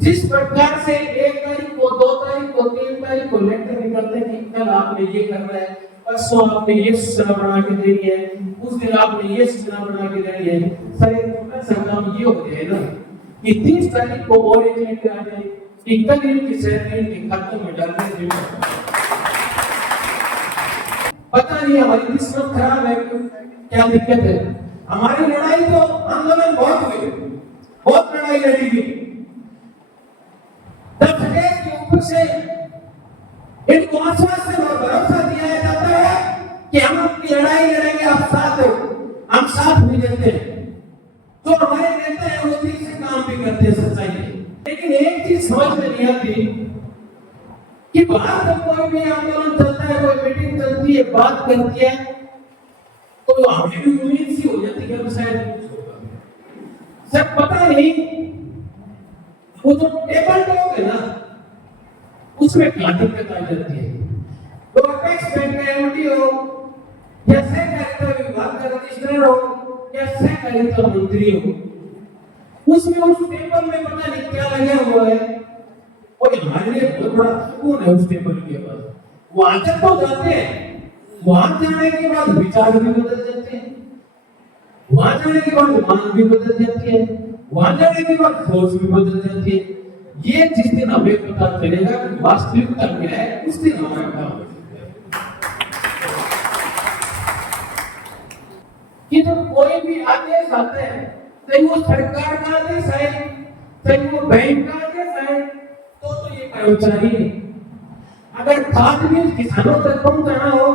जिस प्रकार से 1 तारीख को, 2 तारीख को, 3 तारीख को लेटर निकलते हैं कि कल आपने ये करना है, परसों आपने ये सूचना बना के देनी है, उस दिन आपने ये सूचना बना के देनी है, सारे छोटा सा काम ये हो जाए ना कि 30 तारीख को और एक लेटर आ जाए कि कल इनकी सैलरी इनके खातों में डालने से पता नहीं हमारी किस्मत खराब है, क्या दिक्कत है। हमारी लड़ाई तो आंदोलन बहुत हुए, बहुत लड़ाई लड़ी गई, तब के ऊपर से इनको आश्वासन और भरोसा दिया जाता है कि हम अपनी लड़ाई लड़ेंगे, आप साथ हो, हम साथ भी देते हैं। तो हमारे नेता है वो ठीक से काम भी करते हैं सच्चाई में। लेकिन एक चीज समझ में नहीं आती कि बाहर जब कोई भी आंदोलन चलता है, कोई मीटिंग चलती है, बात करती है, तो हमें भी उम्मीद सी हो जाती है शायद सब पता नहीं वो जो टेबल टॉक है ना उसमें क्या दिक्कत आ जाती है। तो अपेक्स बैंक का एमडी हो या सहकारिता विभाग का रजिस्ट्रार हो या सहकारिता मंत्री हो, उसमें उस टेबल में पता नहीं क्या लगा हुआ है और हमारे लिए बहुत बड़ा सुकून है उस टेबल के पास। वहां तक तो जाते हैं, वहां जाने के बाद विचार भी बदल जाते हैं, वहां जाने के बाद मांग भी बदल जाती है, वहां जाने के बाद सोच भी बदल जाती है। ये जिस दिन हमें पता चलेगा कि वास्तविकता क्या है, उस दिन हमारा काम हो कि जब कोई भी आदेश आता है, चाहे वो सरकार का आदेश है, चाहे वो बैंक का आदेश है, तो ये कर्मचारी है। अगर खाद बीज किसानों तक पहुंचाना हो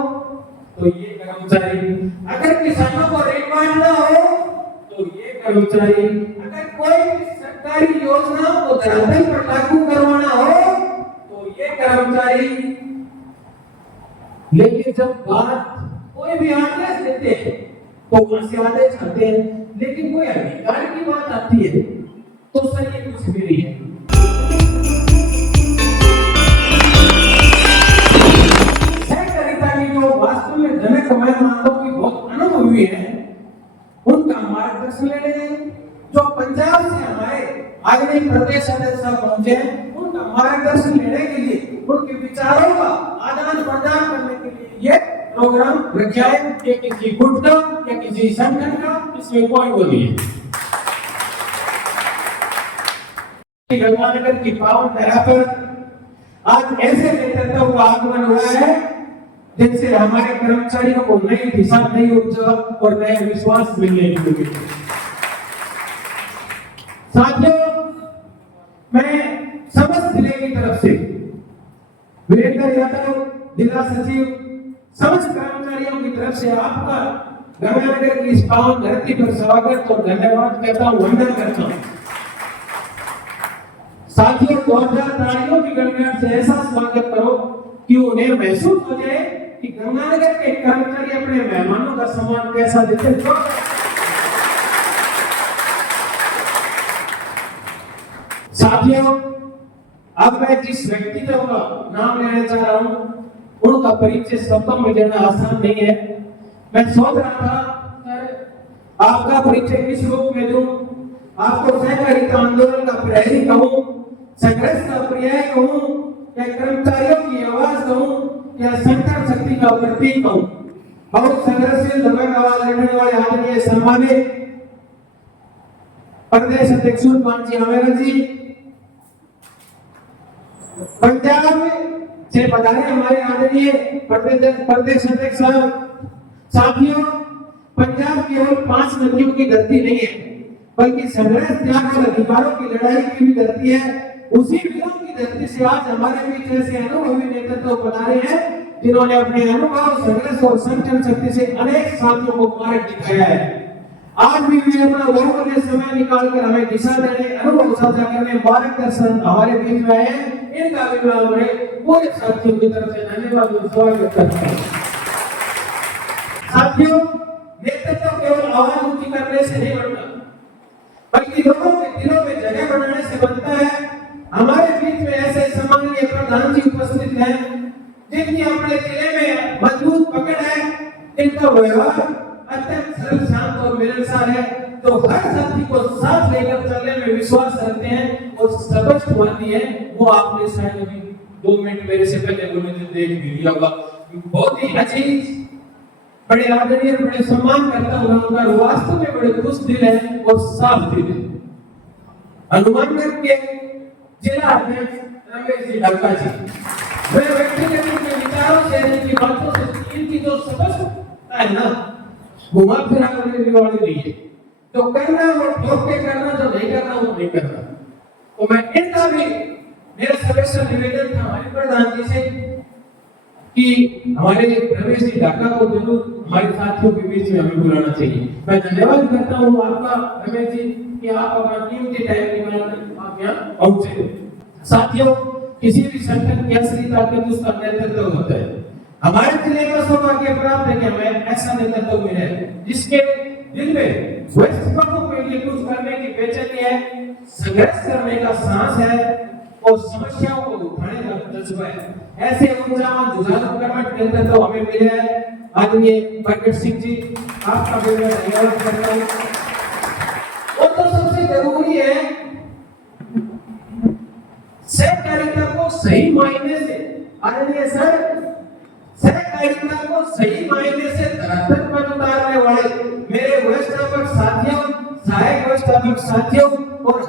तो ये कर्मचारी, अगर किसानों को रेट बांटना हो तो ये कर्मचारी, अगर कोई भी सरकारी योजना को धरातल पर लागू करवाना हो तो ये कर्मचारी। लेकिन जब बात कोई भी आदेश देते हैं तो वहां से आदेश आते हैं, लेकिन कोई अधिकार की बात आती है तो सर ये कुछ भी नहीं है। वास्तव में जनक मैं मानता हूं कि बहुत अनुभवी है, उनका मार्गदर्शन लेने जो पंजाब से हमारे आदरणीय प्रदेश अध्यक्ष साहब पहुंचे हैं, उनका मार्गदर्शन लेने के लिए, उनके विचारों का आदान प्रदान करने के लिए ये प्रोग्राम रखा है। ये किसी गुट का या किसी संगठन का इसमें कोई वो नहीं है। गंगानगर की पावन धरा पर आज ऐसे नेतृत्व का आगमन हुआ है जिनसे हमारे कर्मचारियों को नई दिशा, नई ऊर्जा और नया विश्वास मिलने लगे। साथियों, मैं समस्त जिले की तरफ से वीरेंद्र यादव जिला सचिव, समस्त कर्मचारियों की तरफ से आपका गंगानगर की इस पावन धरती पर स्वागत और धन्यवाद करता हूं, वंदन करता हूं। साथियों, 2000 तालियों की गणगण से ऐसा स्वागत करो कि उन्हें महसूस हो जाए कि गंगानगर के कर्मचारी अपने मेहमानों का सम्मान कैसा देते हैं। साथियों, अब मैं जिस व्यक्तित्व का नाम लेना चाह रहा हूं उनका परिचय शब्दों में देना आसान नहीं है। मैं सोच रहा था सर आपका परिचय किस रूप में दूं, आपको सहकारिता आंदोलन का प्रहरी कहूं, संघर्ष का पर्याय कहूं, या कर्मचारियों की आवाज कहूं, या संगठन शक्ति का प्रतीक कहूं। बहुत संघर्षशील दबंग आवाज रखने वाले आदरणीय सम्मानित प्रदेश अध्यक्ष मानजी आमेरा जी, पंजाब से पधारे हमारे आदरणीय प्रदेश अध्यक्ष साहब। साथियों, पंजाब केवल 5 नदियों की धरती नहीं है, बल्कि संघर्ष, त्याग और अधिकारों की लड़ाई की भी धरती है। उसी वीरों की धरती से आज हमारे बीच ऐसे अनुभवी नेतृत्व बना रहे हैं जिन्होंने अपने अनुभव, संघर्ष और संगठन शक्ति से अनेक साथियों को मार्ग दिखाया है। आज भी वे अपना बहुमूल्य समय निकालकर हमें दिशा देने, अनुभव साझा करने, मार्गदर्शन हमारे बीच में आए हैं। इनका भी मैं हमारे पूरे साथियों की तरफ से धन्यवाद और स्वागत करता हूं। साथियों, नेतृत्व केवल आवाज ऊंची करने से नहीं बनता, बल्कि लोगों के दिलों में जगह बनाने से बनता है। हमारे बीच में ऐसे सम्माननीय प्रधान जी उपस्थित हैं जिनकी अपने जिले में मजबूत पकड़ है, जिनका व्यवहार अत्यंत सरल, शांत और मिलनसार है, तो हर साथी को साथ लेकर चलने में विश्वास रखते हैं और और स्पष्टवादी है, वो आपने शायद अभी 2 मिनट मेरे से पहले बोले थे, देख भी लिया होगा। बहुत ही अजीज, बड़े आदरणीय, बड़े सम्मान करता हूँ उनका, वास्तव में बड़े खुश दिल है और साफ दिल है। हनुमानगढ़ के जिला अध्यक्ष रमेश जी ढाका जी, वे व्यक्तिगत के विचारों से, इनकी बातों से, इनकी जो स्पष्टता है ना, घुमा फिरा करने वाली नहीं है। जो करना वो ठोक के करना, जो नहीं करना वो नहीं करना। तो मैं इनका भी मेरा सदस्य निवेदन था हमारे प्रधान जी से कि हमारे रमेश जी ढाका को जरूर हमारे साथियों के बीच में हमें बुलाना चाहिए। मैं धन्यवाद करता हूँ आपका रमेश जी कि आप अपना कीमती टाइम निकालकर आप यहाँ पहुंचे। साथियों, किसी भी संगठन की असली ताकत उसका नेतृत्व होता है। हमारे जिले का सौभाग्य प्राप्त है कि हमें ऐसा नेतृत्व मिला है जिसके दिल में वैश्विकों के लिए कुछ करने की बेचैनी है, संघर्ष करने का साहस है और समस्याओं को उठाने का जज्बा है। ऐसे ऊर्जावान जुझारू कर्मठ नेतृत्व हमें मिले हैं। आदरणीय प्रगट सिंह जी, आपका भी मैं धन्यवाद करता हूँ। और तो सबसे जरूरी है सहकारिता को सही मायने से, आदरणीय सर, सहकारिता को सही मायने से धरातल पर उतारने वाले मेरे व्यवस्थापक साथियों, सहायक व्यवस्थापक साथियों और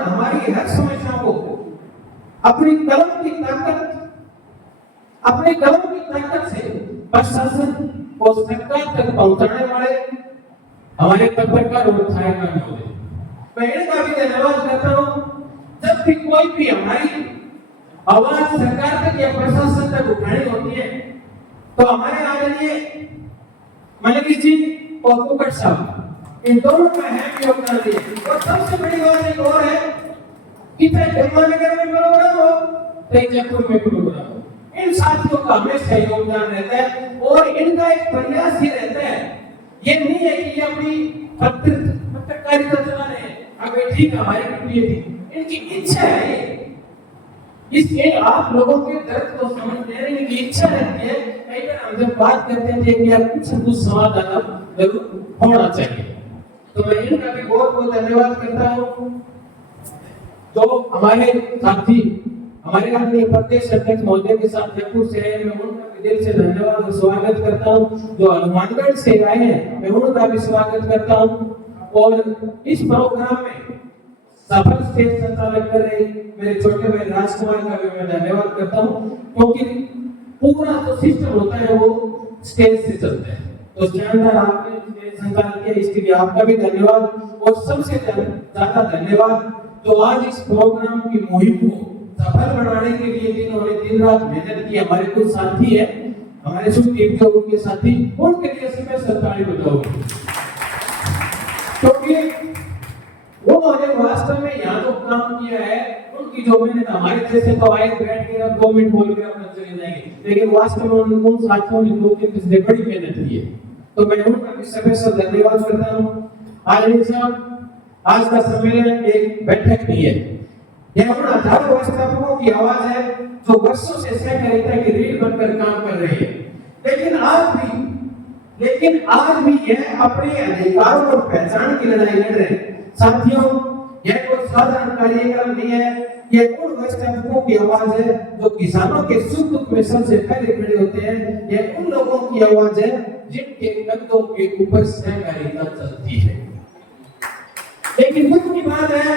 हमारी हर समस्या को अपनी कलम की ताकत से प्रशासन और सरकार तक पहुंचाने वाले हमारे पत्रकार और छायाकार महोदय, मैं इनका भी धन्यवाद करता हूँ। जब भी कोई भी हमारी आवाज सरकार तक या प्रशासन तक उठानी होती है तो हमारे आदरणीय मलिक जी और कुकट साहब, इन दोनों का अहम योगदान दिए। और सबसे बड़ी बात एक और है कि चाहे जमुनानगर में प्रोग्राम हो, चाहे जयपुर में प्रोग्राम हो, इन साथियों का हमेशा योगदान रहता है। और इनका एक प्रयास ये रहता है, ये नहीं है कि ये अपनी पत्रकारिता चला रहे हैं, अगर ठीक हमारी ड्यूटी थी, इनकी इच्छा है, इसलिए आप लोगों के दर्द को समझने की इच्छा रहती है। कई बार हम जब बात करते हैं कि यार कुछ समाधान जरूर होना चाहिए, तो मैं इनका भी बहुत बहुत धन्यवाद करता हूँ। तो हमारे साथी, हमारे आदरणीय प्रदेश अध्यक्ष महोदय के साथ जयपुर से आए, मैं उनका भी दिल से धन्यवाद और स्वागत करता हूँ। जो हनुमानगढ़ से आए हैं, मैं उनका भी स्वागत करता हूँ। और इस प्रोग्राम में सफल स्टेज संचालक कर रहे मेरे छोटे भाई राजकुमार का भी मैं धन्यवाद करता हूँ, क्योंकि पूरा जो सिस्टम होता है वो स्टेज से चलता है। तो शानदार आपने स्टेज संचालन किया, इसके लिए आपका भी धन्यवाद। और सबसे ज्यादा धन्यवाद जो आज इस प्रोग्राम की मुहिम को सफल बनाने के लिए जिन्होंने दिन रात मेहनत की, हमारे कुछ साथी है, हमारे सुखदीप जो उनके साथी, उनके लिए स्पेशल ताली बजाओगे, क्योंकि उन्होंने वास्तव में यहाँ जो काम किया है, उनकी जो मेहनत, हमारे जैसे तो आए बैठ के 2 मिनट बोल के अपना चले जाएंगे, लेकिन वास्तव में उन साथियों ने 2-3 दिन बड़ी मेहनत की है। तो मैं उनका भी स्पेशल धन्यवाद करता हूँ। आदरणीय साहब, आज का सम्मेलन एक बैठक नहीं है, यह उन हजारों व्यवस्थापकों की आवाज है जो वर्षों से सहकारिता की रीढ़ बनकर काम कर रहे हैं। लेकिन आज भी यह अपने अधिकारों और पहचान की लड़ाई लड़ रहे हैं। साथियों, यह कोई साधारण कार्यक्रम नहीं है, यह उन व्यवस्थापकों की आवाज है जो किसानों के सुख दुख में सबसे पहले खड़े होते हैं। यह उन लोगों की आवाज है जिनके कंधों के ऊपर सहकारिता चलती है। लेकिन दुख की बात है,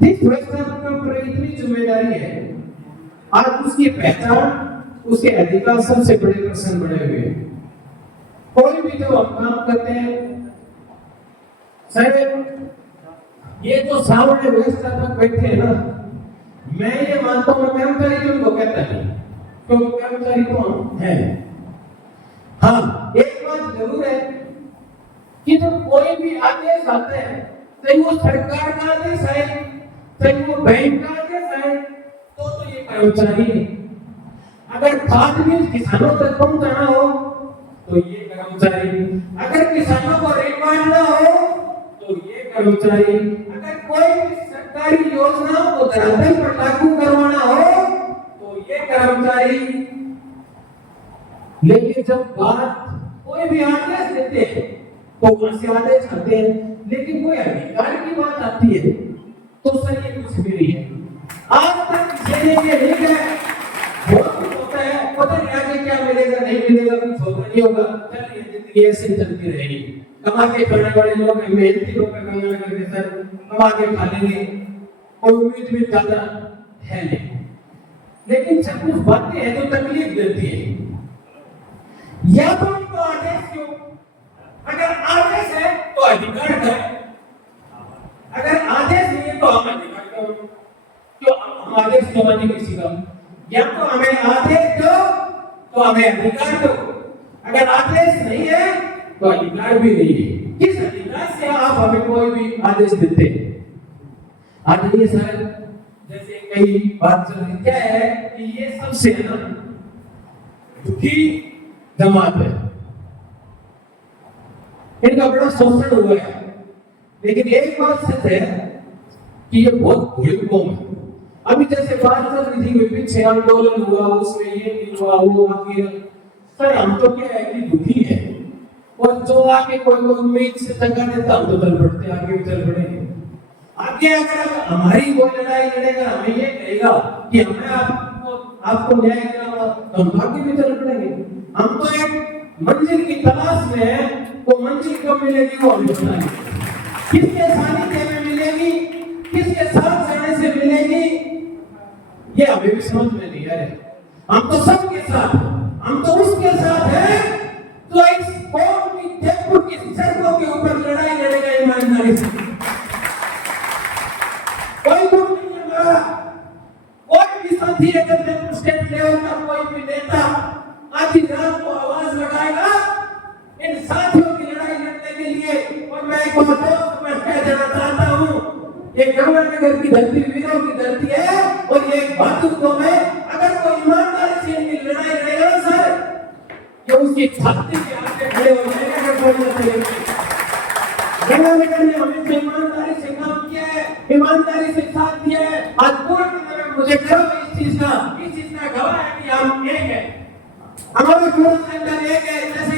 जिस व्यवस्थापक पर इतनी जिम्मेदारी है, आज उसकी पहचान, उसके अधिकार सबसे बड़े प्रश्न बने हुए हैं। कोई भी जो हम काम करते हैं, सर ये तो सामने व्यवस्थापक बैठे हैं ना, मैं ये मानता हूँ कर्मचारी जो उनको कहता है, क्योंकि कर्मचारी कौन है। हाँ, एक बात जरूर है कि जब कोई भी आदेश आता है, चाहे वो सरकार का आदेश है, चाहे वो बैंक का आदेश है, तो ये कर्मचारी है। अगर खाद बीज किसानों तक पहुंचाना हो तो ये कर्मचारी, अगर किसानों को रेट बांटना हो तो ये कर्मचारी, अगर कोई भी सरकारी योजनाओं को धरातल पर लागू करवाना हो तो ये कर्मचारी। लेकिन जब बात कोई भी आदेश देते हैं तो वहां से आदेश आते हैं, लेकिन कोई अधिकार की बात आती है तो सर ये कुछ भी नहीं है। आज तक ये नहीं है, बहुत कुछ होता है, पता नहीं आगे क्या मिलेगा नहीं मिलेगा, कुछ होगा नहीं होगा, चल ये जिंदगी ऐसे चलती रहेगी। कमा के खाने वाले लोग मेहनती लोग कमाने करके सर कमा के खा लेंगे, कोई उम्मीद भी ज्यादा है नहीं। लेकिन सब कुछ बातें हैं जो तकलीफ देती है। या तो उनको आदेश क्यों, अगर आदेश है तो अधिकार है, अगर आदेश नहीं है तो हम अधिकार क्यों, हम आदेश क्यों माने किसी का? या तो हमें आदेश दो तो हमें अधिकार दो, अगर आदेश नहीं है तो अधिकार भी नहीं है। किस अधिकार से आप हमें कोई भी आदेश देते हैं? आज ये सर जैसे कई बात चल रही क्या है कि ये सबसे ना दुखी जमात है, इनका बड़ा शोषण हुआ है। लेकिन एक बात सच है कि ये बहुत बुरी कौम है। अभी जैसे बात विधि में पीछे आंदोलन हुआ, उसमें ये नहीं हुआ, वो आगे सर हम तो क्या है कि दुखी है, और जो आगे कोई उम्मीद से जगा देता हम तो चल पड़ते, आगे भी चल पड़ेंगे। आगे अगर हमारी कोई लड़ाई लड़ेगा, हमें ये कहेगा कि हमें आपको न्याय दिलाना, तो हम आगे भी चल पड़ेंगे। हम तो एक मंजिल की तलाश में है, वो मंजिल कब मिलेगी वो हमें पता नहीं, किसके सानिध्य में मिलेगी, किसके साथ जाने से मिलेगी, ये हमें भी समझ में नहीं आ रहा। हम तो सबके साथ, हम तो उसके साथ हैं तो इस कौम की जयपुर की सड़कों के ऊपर लड़ाई लड़ेगा ईमानदारी से। कोई गुट नहीं है हमारा, कोई भी साथी अगर जयपुर स्टेट लेवल का कोई भी नेता आधी रात को आवाज लगाएगा इन साथियों की लड़ाई लड़ने के लिए, और मैं एक बात मैं कह देना चाहता हूँ, ये गंगानगर की धरती वीरों की धरती है, और ये एक बहादुर कौम है। अगर कोई ईमानदारी से इनकी लड़ाई लड़ेगा ना सर, ये उसकी छाती के आगे खड़े हो जाएगा। अगर कोई ना चलेगा, गंगानगर ने हमेशा ईमानदारी से काम किया है, ईमानदारी से साथ दिया है। आज पूरे मुझे गर्व है इस चीज का गवाह है कि हम एक है, हमारे पूरा सेंटर एक है। जैसे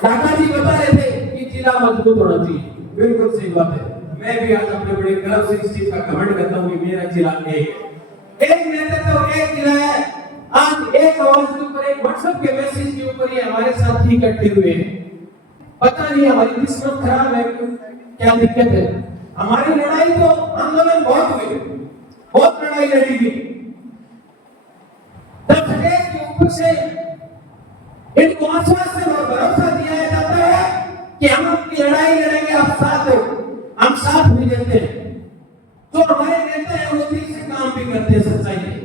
काका जी बता रहे थे कि जिला मजबूत होना चाहिए, बिल्कुल सही बात है। मैं भी आज अपने बड़े गर्व से इस चीज का कमेंट करता हूँ कि मेरा जिला एक नेतृत्व एक जिला है। आज एक आवाज के ऊपर, एक व्हाट्सएप के मैसेज के ऊपर ये हमारे साथी इकट्ठे हुए हैं। पता नहीं हमारी किस्मत खराब है, क्या दिक्कत है। हमारी लड़ाई तो आंदोलन बहुत हुए, बहुत लड़ाई लड़ी गई, तब के ऊपर से इनको आश्वासन और भरोसा दिया जाता है कि हम अपनी लड़ाई लड़ेंगे, आप साथ हो, हम साथ भी देते हैं। जो हमारे नेता है वो दिल से काम भी करते हैं, सच्चाई है।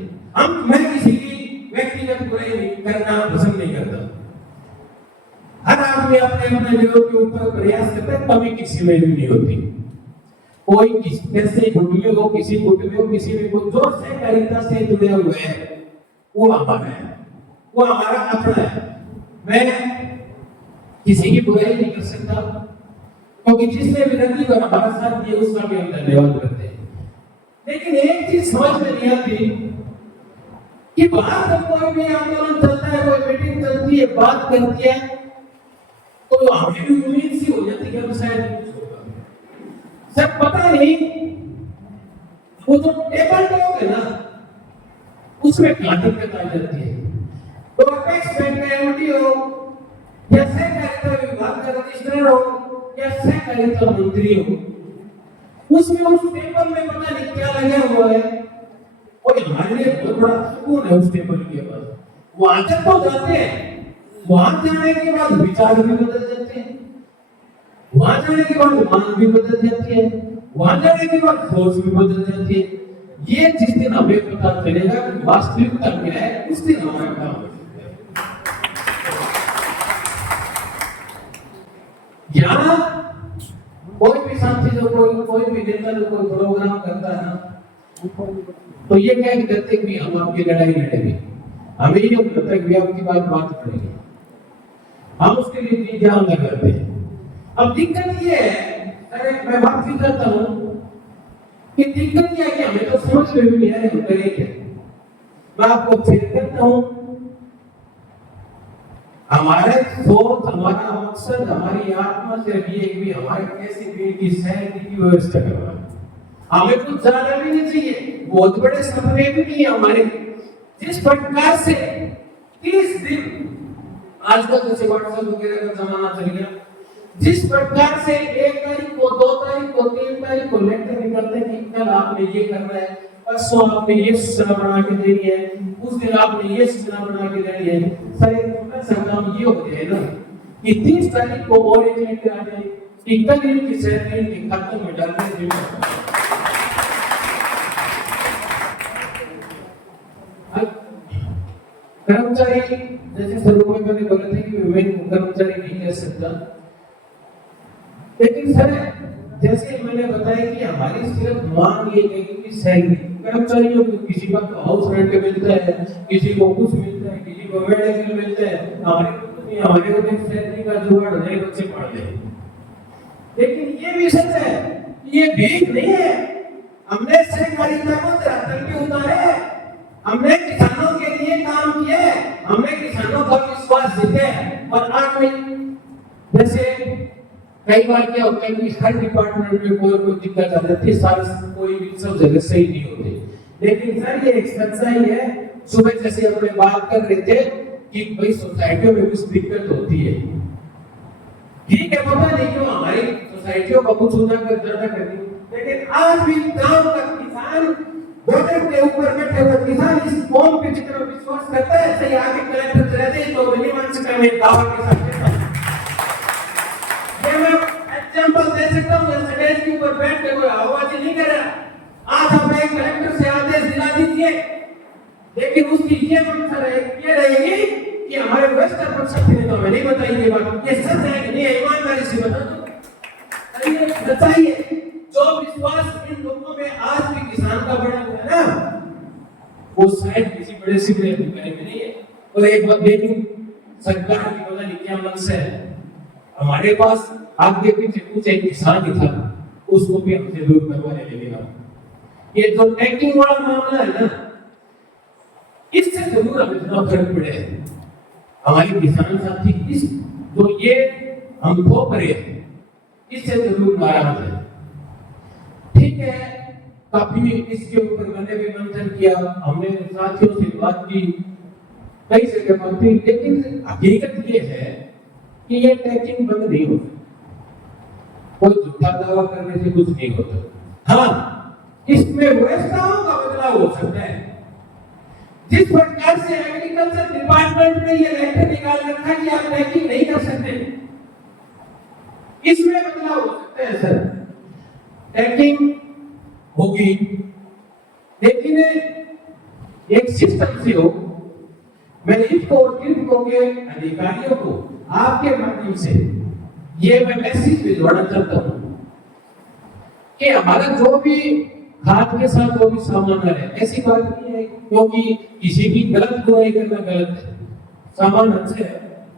मैं किसी की व्यक्तिगत बुराई नहीं करना पसंद नहीं करता। हर आदमी अपने अपने लेवल के ऊपर प्रयास करता है, कभी किसी में भी नहीं होती। कोई कैसे गुट में हो, किसी गुट में हो, किसी में कोई जो सहकारिता से जुड़े हुए हैं वो हमारा है, वो हमारा अपना है। मैं किसी की बुराई नहीं कर सकता, क्योंकि जिसने भी नदी पर हमारा साथ दिया उसका भी हम धन्यवाद करते हैं। लेकिन एक चीज समझ में नहीं आती कि बाहर जब कोई भी आंदोलन चलता है, कोई मीटिंग चलती है, बात करती है, तो हमें भी उम्मीद सी हो जाती है कि शायद सब पता नहीं वो जो टेबल टॉक है ना उसमें क्या दिक्कत आ जाती है। तो अपेक्स बैंक का एमडी हो या सहकारिता विभाग का रजिस्ट्रार हो या सहकारिता मंत्री हो, उसमें उस पेपर में पता नहीं क्या लगा हुआ है, और हमारे लिए बहुत बड़ा सुकून है उस पेपर के बाद। वहां तक तो जाते हैं, वहां जाने के बाद विचार भी बदल जाते हैं, वहां जाने के बाद मांग भी बदल जाती है, वहां जाने के बाद सोच भी बदल जाती है। ये जिस दिन हमें पता चलेगा कि वास्तविकता क्या है, उस दिन हमारा काम हो सकता है। यहाँ कोई भी साथी जो कोई भी नेता जो कोई प्रोग्राम करता है ना, तो ये क्या कहते हैं कि हम आपकी लड़ाई लड़ेंगे, हमें ये होता है कि आपकी बात करेंगे, हम उसके लिए जी जान लगाते हैं। अब दिक्कत ये है, अरे मैं बात भी करता हूँ कि दिक्कत क्या है कि हमें तो समझ में भी नहीं आ रही हम करेंगे। मैं आपको फिर कहता हूँ, हमारे सोच, हमारा मकसद, हमारी आत्मा सिर्फ ये कि हमारे कैसे भी की शहर की व्यवस्था करना। हमें कुछ ज्यादा भी नहीं चाहिए, बहुत बड़े सपने भी नहीं है हमारे। जिस प्रकार से 30 दिन, आजकल जैसे व्हाट्सएप वगैरह का जमाना चल गया, जिस प्रकार से 1 तारीख को, 2 तारीख को, 3 तारीख को लेकर निकलते हैं कि कल आपने ये करना है, परसों आपने ये सूचना बना के देनी है, उस दिन आपने ये सूचना बना के देनी है। सर एक छोटा सा काम ये हो जाए ना कि 30 तारीख को और एक लेटर आ जाए कि कल इनकी सैलरी इनके खाते में डालने देनी। कर्मचारी जैसे शुरू में मैंने बोला था कि मैं कर्मचारी नहीं कर सकता, लेकिन सर जैसे मैंने बताया कि हमारी सिर्फ मांग ये है कि सैलरी कर्मचारियों को, किसी का हाउस रेंट मिलता है, किसी को कुछ मिलता है, किसी को मेडिकल मिलता है, हमारे को सैलरी का जुगाड़ हो जाए, बच्चे पढ़ ले। लेकिन ये भी सच है, ये भीख नहीं है। हमने सहकारिता को धरातल पे उतारे, हमने किसानों के लिए काम किए, हमने किसानों का विश्वास जीते। और आज में जैसे कई बार क्या होता है कि हर डिपार्टमेंट में कोई दिक्कत आ जाती है, सारे कोई भी सब जगह सही नहीं होते। लेकिन सर ये एक सच्चाई है, सुबह जैसे अपने बात कर रहे थे कि भाई सोसाइटियों में कुछ दिक्कत होती है, ठीक है, पता नहीं क्यों हमारी सोसाइटियों का कुछ उजागर ज्यादा करती, लेकिन आज भी गांव का किसान बॉर्डर के ऊपर बैठे हुए किसान इस कौम पे जितना विश्वास करता है, सही आगे कलेक्टर चले थे तो मिनी मंच का मैं दावा के साथ कहता हूं। ये मैं एग्जांपल दे सकता हूं, जैसे स्टेज के ऊपर बैठ के कोई आवाज नहीं कर रहा, आज आप एक कलेक्टर से आदेश दिला दीजिए, लेकिन उसकी ये मंशा ये रहेगी कि हमारे वेस्टर्न परिषद ने तो हमें नहीं बताई ये बात। ये सच है कि नहीं, ईमानदारी से बता दो, ये सच्चाई है। जो विश्वास इन लोगों में आज भी किसान का बना हुआ है ना, वो शायद किसी बड़े सिविल अधिकारी में नहीं है। और एक बात देखिए, सरकार की पता नहीं क्या मनसा है, हमारे पास आगे पीछे कुछ एक किसान ही था, उसको भी हमसे दूर करवाने लगे ना। ये जो टैक्टिंग वाला मामला है ना, इससे जरूर हमें इतना फर्क पड़े। हमारे किसान साथी इस जो ये हम थोप रहे हैं, इससे जरूर नाराज है। ठीक है, काफी इसके ऊपर मैंने भी मंथन किया, हमने साथियों से बात की, कई जगह बात की, लेकिन हकीकत ये है कि ये टैक्टिंग बंद नहीं होती, कोई झूठा दावा करने से कुछ नहीं होता। हाँ, इसमें व्यवस्थाओं का बदलाव हो सकता है। जिस प्रकार से एग्रीकल्चर डिपार्टमेंट में ये लेटर निकाल रखा है कि आप टैक्टिंग नहीं कर सकते, इसमें बदलाव हो सकता है सर। टैक्टिंग होगी, लेकिन एक सिस्टम से हो। मैं इसको और किनको के अधिकारियों को आपके माध्यम से ये मैं मैसेज भिजवाना चाहता हूं कि हमारा जो भी खाद के साथ जो भी सामान है, ऐसी बात नहीं है क्योंकि किसी की गलत बुराई करना गलत है, सामान अच्छे है,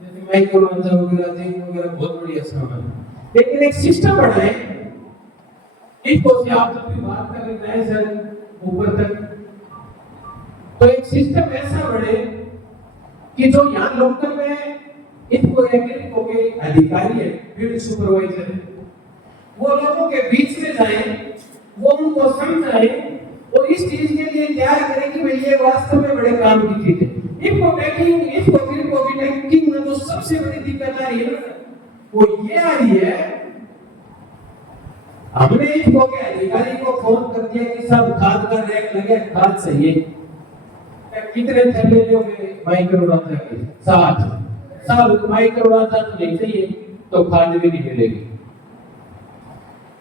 जैसे माइक्रोलांजा वगैरह, जिंक वगैरह बहुत बढ़िया सामान है, लेकिन एक सिस्टम बनाए। इसको से आप जब भी बात कर रहे हैं सर ऊपर तक, तो एक सिस्टम ऐसा बने कि जो यहाँ लोकल में इनको एग्रीको के अधिकारी है, फील्ड सुपरवाइजर है, वो लोगों के बीच में जाए, वो उनको समझाए और इस चीज के लिए तैयार करें कि भाई ये वास्तव में बड़े काम की चीज है। इनको टैक्टिंग में जो सबसे बड़ी दिक्कत आ रही है ना, वो ये आ रही है, हमने इसको के अधिकारी को फोन कर दिया कि सब खाद का रैक लगे, खाद सही है, कितने थैले लोगे माइक्रोलांजा के साथ, सब माइक्रोलांजा तो नहीं चाहिए तो खाद भी नहीं मिलेगी।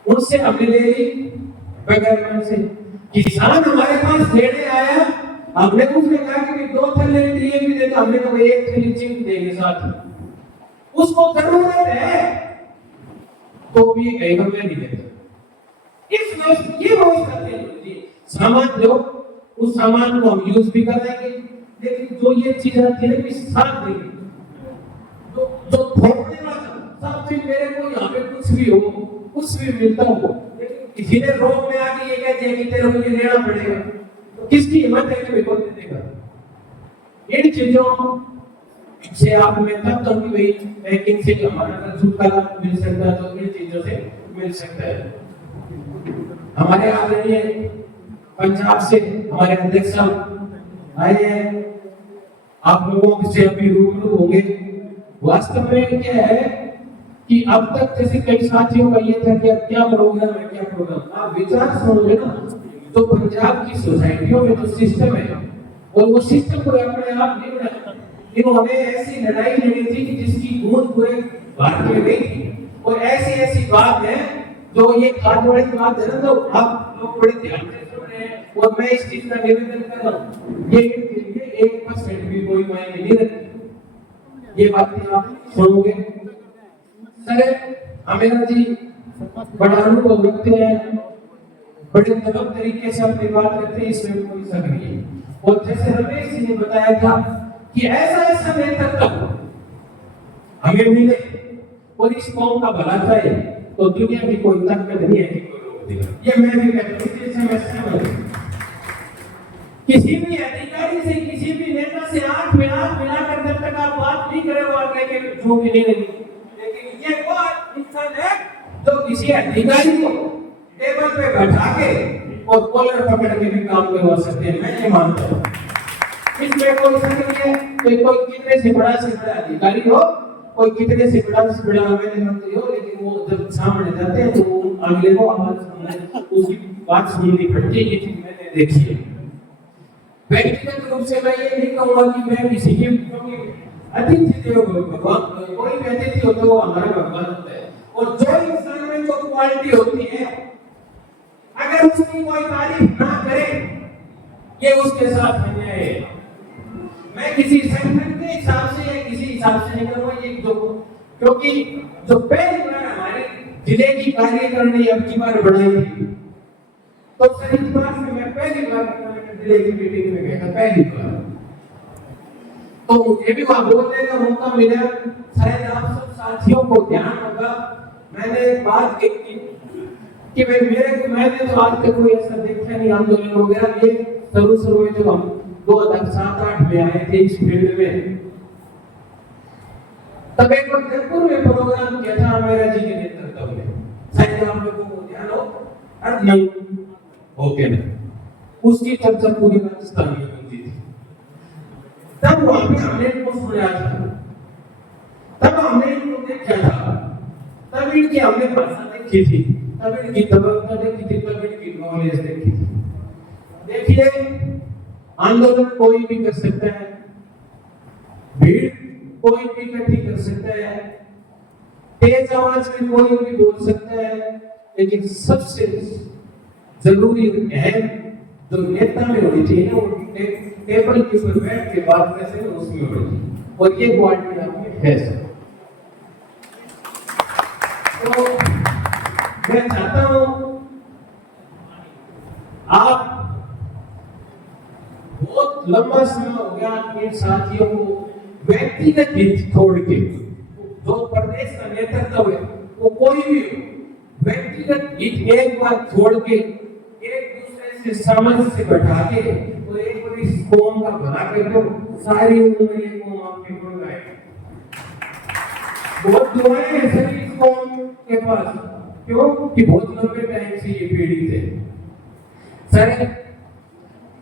उनसे हमने ले ली बगैर से, किसान हमारे पास लेने आया, हमने उसने कहा कि 2 थैले डीएपी दे, तो हमने कहा 1 थैली जिंक देंगे साथ, उसको जरूरत है तो भी कहीं पर नहीं देता। ये व्यवस्था है, सामान जो उस सामान को हम यूज भी करेंगे, लेकिन जो ये चीज आती है साथ देंगे, जो थोपने वाला सब चीज मेरे को यहाँ पे कुछ भी हो, कुछ भी मिलता हो, लेकिन किसी ने रोग में आके ये कहते हैं कि तेरे को ये लेना पड़ेगा, तो किसकी हिम्मत है कि मेरे को दे देगा? इन चीजों से आप मैं कहता हूँ कि भाई पैकिंग से हमारा छुटकारा मिल सकता है, तो इन चीजों से मिल सकता है। हमारे आदरणीय पंजाब से हमारे अध्यक्ष साहब आए हैं, आप लोगों से अभी रूबरू होंगे। वास्तव में क्या है कि अब तक जैसे कई साथियों का ये था कि अब क्या प्रोग्राम है, क्या प्रोग्राम, आप विचार सुनोगे ना तो पंजाब की सोसाइटियों में जो सिस्टम है और वो सिस्टम को अपने आप नहीं बनाया, इन्होंने ऐसी लड़ाई लड़ी थी कि जिसकी गूंज पूरे भारत में गई थी। और ऐसी ऐसी बात है जो ये खाद वाली बात है ना, तो आप लोग बड़े ध्यान से सुन रहे हैं और मैं इस चीज का निवेदन कर रहा हूँ, ये 1% भी कोई मायने नहीं रखती, ये बातें आप सुनोगे। सर अमीरा जी बड़ा अनुभव रखते हैं, बड़े तलब तरीके से अपनी बात करते हैं, इसमें कोई शक नहीं है। और जैसे रमेश जी ने बताया था कि ऐसा ऐसा नेतृत्व हमें मिले और इस कौम का भला चाहे तो दुनिया की कोई ताकत नहीं है कि कोई रोक देगा। ये मैं भी कहता हूँ, इससे मैं सहमत हूँ। किसी भी अधिकारी से, किसी भी नेता से आंख में आंख मिलाकर जब तक आप बात नहीं करे वो आगे के जो भी नहीं लगी, लेकिन ये वो इंसान है जो किसी अधिकारी को टेबल पे बैठा के और कॉलर पकड़ के भी काम करवा सकते हैं, मैं ये मानता हूँ। इसमें कोई शक नहीं है कि कोई कितने से बड़ा अधिकारी हो, कोई कितने से बड़ा मंत्री हो, लेकिन वो जब सामने जाते हैं तो अगले को आवाज उसकी बात सुननी पड़ती है। ये चीज मैंने देखी है। व्यक्तिगत रूप से मैं ये नहीं कहूंगा कि मैं किसी की अतिथि देवो भगवान, कोई भी अतिथि होता है वो हमारा भगवान होता है। और जो इंसान में जो क्वालिटी होती है अगर उसकी कोई तारीफ ना करे ये उसके साथ अन्याय है। मैं किसी संगठन के हिसाब से या किसी हिसाब से नहीं करूँगा ये जो, क्योंकि जो पहली बार हमारे जिले की कार्यकारिणी अब की बार बढ़ाई थी तो शनिवार से मैं पहली बार जिले की मीटिंग में गया था, पहली बार। तो मुझे भी वहां बोलने का मौका मिला, शायद आप सब साथियों को ध्यान होगा मैंने बात की कि मैंने तो आज तक कोई ऐसा देखा नहीं आंदोलन वगैरह। ये शुरू में जब हम 2007-8 में आए थे इस फील्ड में, तब एक बार जयपुर में प्रोग्राम किया था अमीरा जी के नेतृत्व में, शायद आप लोगों को ध्यान हो नहीं ओके ना, उसकी चर्चा पूरी राजस्थान में होती थी। तब वहां पे हमने इनको सुना था, तब हमने इनको देखा था, तब इनकी हमने भाषा देखी थी, तब इनकी तबक्का देखी थी, तब इनकी नॉलेज देखी थी। देखिए आंदोलन कोई भी कर सकता है, भीड़ कोई भी इकट्ठी कर सकता है, तेज आवाज में कोई भी बोल सकता है, लेकिन सबसे जरूरी अहम जो नेता में होनी चाहिए ना, वो टेबल के ऊपर बैठ के बात कैसे उसमें होनी चाहिए, और ये क्वालिटी आपमें है सर। तो मैं चाहता हूं आप बहुत लंबा समय हो गया इन साथियों को व्यक्तिगत हित छोड़ के, जो प्रदेश का नेतृत्व है वो कोई भी व्यक्तिगत हित एक बार छोड़ के एक दूसरे से सामंजस्य से बैठा के तो एक बार इस कौम का भला कर दो, सारी उम्र ये कौम आपके गुण गाएगी। बहुत दुआएं हैं सभी इस कौम के पास, क्यों कि बहुत लंबे टाइम से ये पीड़ित है। सर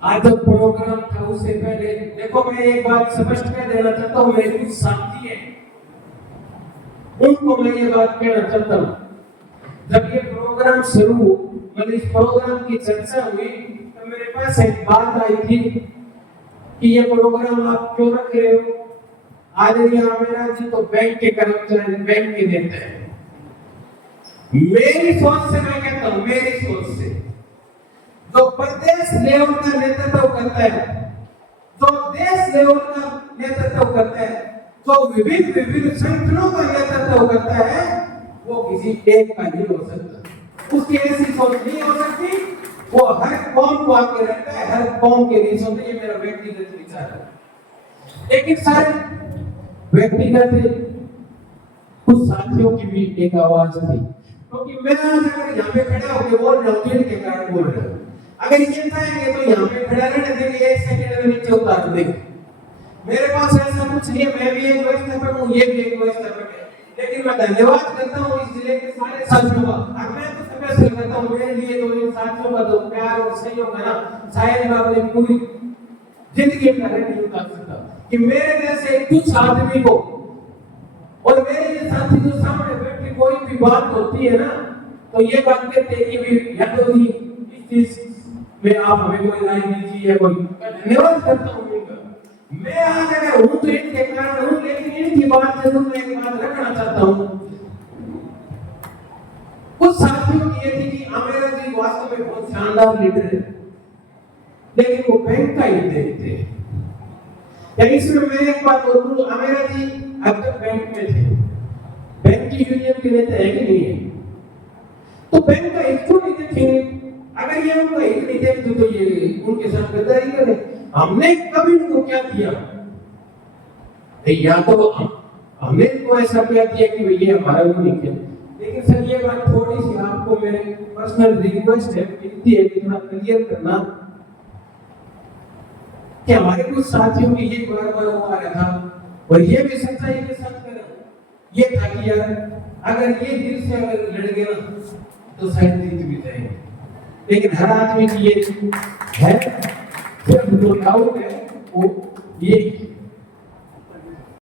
आज जब प्रोग्राम था उससे पहले देखो मैं एक बात स्पष्ट कर देना चाहता हूँ, मेरे कुछ साथी हैं उनको मैं ये बात कहना चाहता हूँ। जब ये प्रोग्राम शुरू मतलब इस प्रोग्राम की चर्चा हुई तो मेरे पास एक बात आई थी कि ये प्रोग्राम आप क्यों रख रहे हो, आदरणीय अमीरा जी तो बैंक के कर्मचारी, बैंक के नेता हैं। मेरी सोच से मैं कहता हूँ, मेरी सोच से जो प्रदेश लेवल का नेतृत्व करता है, जो देश लेवल का नेतृत्व करता है, जो विभिन्न संगठनों का नेतृत्व करता है, वो किसी एक का नहीं हो सकता। उसकी ऐसी सोच नहीं हो सकती, वो हर कौम को आगे रखता है, हर कौम के लिए सोचता है। ये मेरा व्यक्तिगत विचार है। लेकिन सारे व्यक्तिगत कुछ साथियों की भी एक आवाज थी, क्योंकि मैं आज अगर यहाँ पे खड़ा होकर बोल रहा हूँ के कारण बोल रहा हूँ, अगर ये चाहेंगे तो यहाँ पे खड़ा रहने देंगे, एक सेकंड में नीचे उतार देंगे। मेरे पास ऐसा कुछ नहीं है, मैं भी एक व्यवस्थापक हूँ, ये भी एक व्यवस्थापक है, लेकिन मैं धन्यवाद करता हूँ इस जिले के सारे साथियों का। मैं तो कैसे कहता हूँ मेरे लिए तो इन साथियों का तो प्यार और सहयोग है ना, शायद मैं अपनी पूरी जिंदगी में नहीं उतार सकता कि मेरे जैसे कुछ आदमी को और मेरे ये साथी जो सामने बैठे कोई भी बात होती है ना तो ये बात कहते हैं कि भी यादव जी इस चीज में आप हमें कोई राय दीजिए या कोई धन्यवाद करता हूँ इनका। मैं आज अगर हूँ तो इनके कारण हूँ, लेकिन इनकी बात जरूर मैं एक बात रखना चाहता हूँ। कुछ साथियों की ये थी कि अमेरा जी वास्तव में बहुत शानदार लीडर है, लेकिन वो बैंक का ही देखते हैं। या इसमें मैं एक बात बोलूं, अमेरा जी अब तक बैंक में थे, बैंक की यूनियन के नेता है कि नहीं है, तो बैंक का हित क्यों नहीं देखेंगे? अगर ये उनका हित नहीं देखते तो ये उनके साथ गद्दारी करे। हमने कभी उनको क्या दिया? या तो हमने तो ऐसा क्या किया कि भैया हमारा वो नहीं किया। लेकिन सर ये बात थोड़ी सी आपको मेरे पर्सनल रिक्वेस्ट है, विनती है कि थोड़ा क्लियर करना कि हमारे कुछ साथियों की ये बार-बार वो आ रहा था और ये भी सच्चाई के साथ कर ये था कि यार अगर ये दिल से अगर लड़ गए ना तो शायद जीत भी जाएंगे। लेकिन हर आदमी की ये है, सिर्फ जो डाउट है वो ये